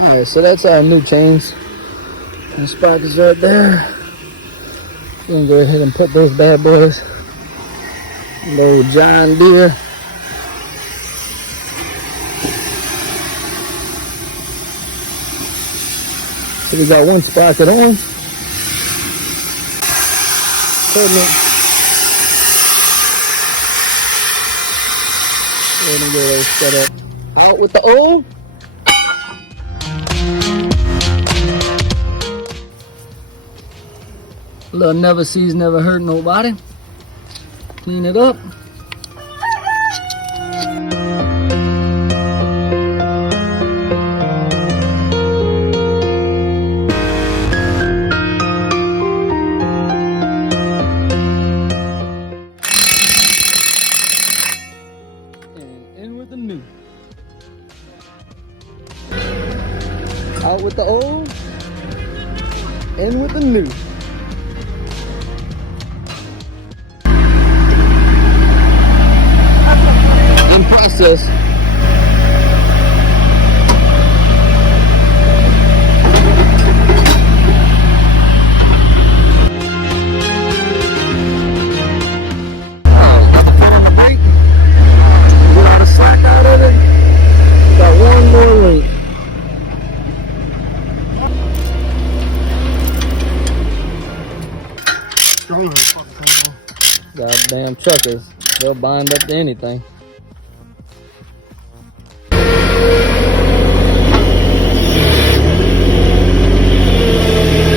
Alright, so that's our new chains. And sprockets right there. We're gonna go ahead and put those bad boys. Little John Deere. So we got one sprocket on. Putting it. Go ahead and get those set up. Out with the old. Little never sees, never hurt nobody. Clean it up. And in with the new. Out with the old. In with the new. In process. Get all the slack out of it. Got one more link. Goddamn truckers. They'll bind up to anything.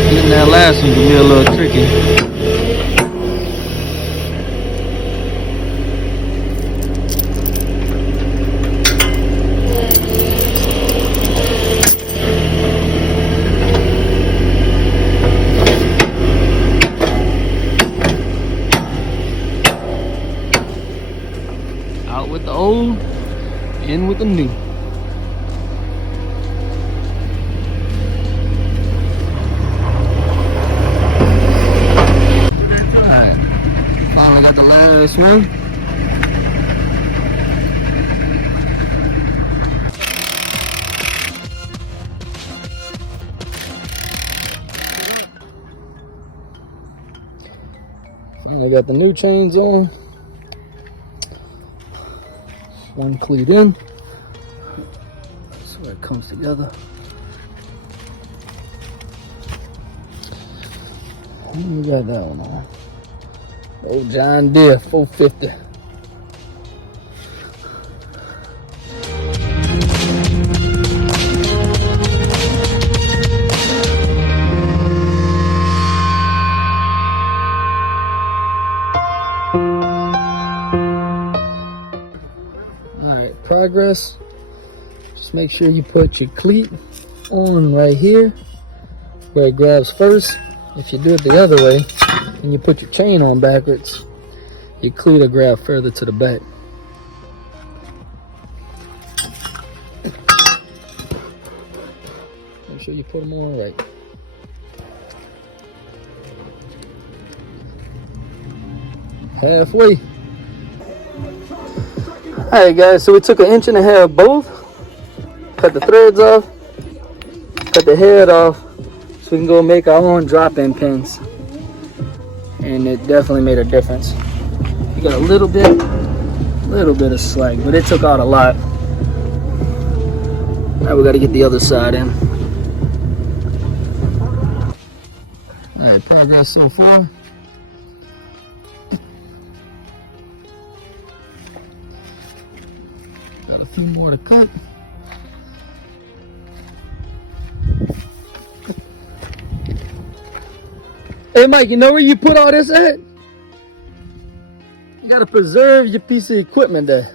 Getting that last one can be a little tricky. Out with the old, in with the new. Alright, finally got the last one. Finally got the new chains on. One cleat in. That's where it comes together. And we got that one on. Old John Deere 450. Progress. Just make sure you put your cleat on right here where it grabs first. If you do it the other way and you put your chain on backwards, your cleat will grab further to the back. Make sure you put them on right. Halfway. Alright guys, so we took 1.5 inches both, cut the threads off, cut the head off, so we can go make our own drop-in pins. And it definitely made a difference. You got a little bit of slack, but it took out a lot. Now we got to get the other side in. Alright, progress so far. Got a few more to cut. Hey Mike, you know where you put all this at? You gotta preserve your piece of equipment there.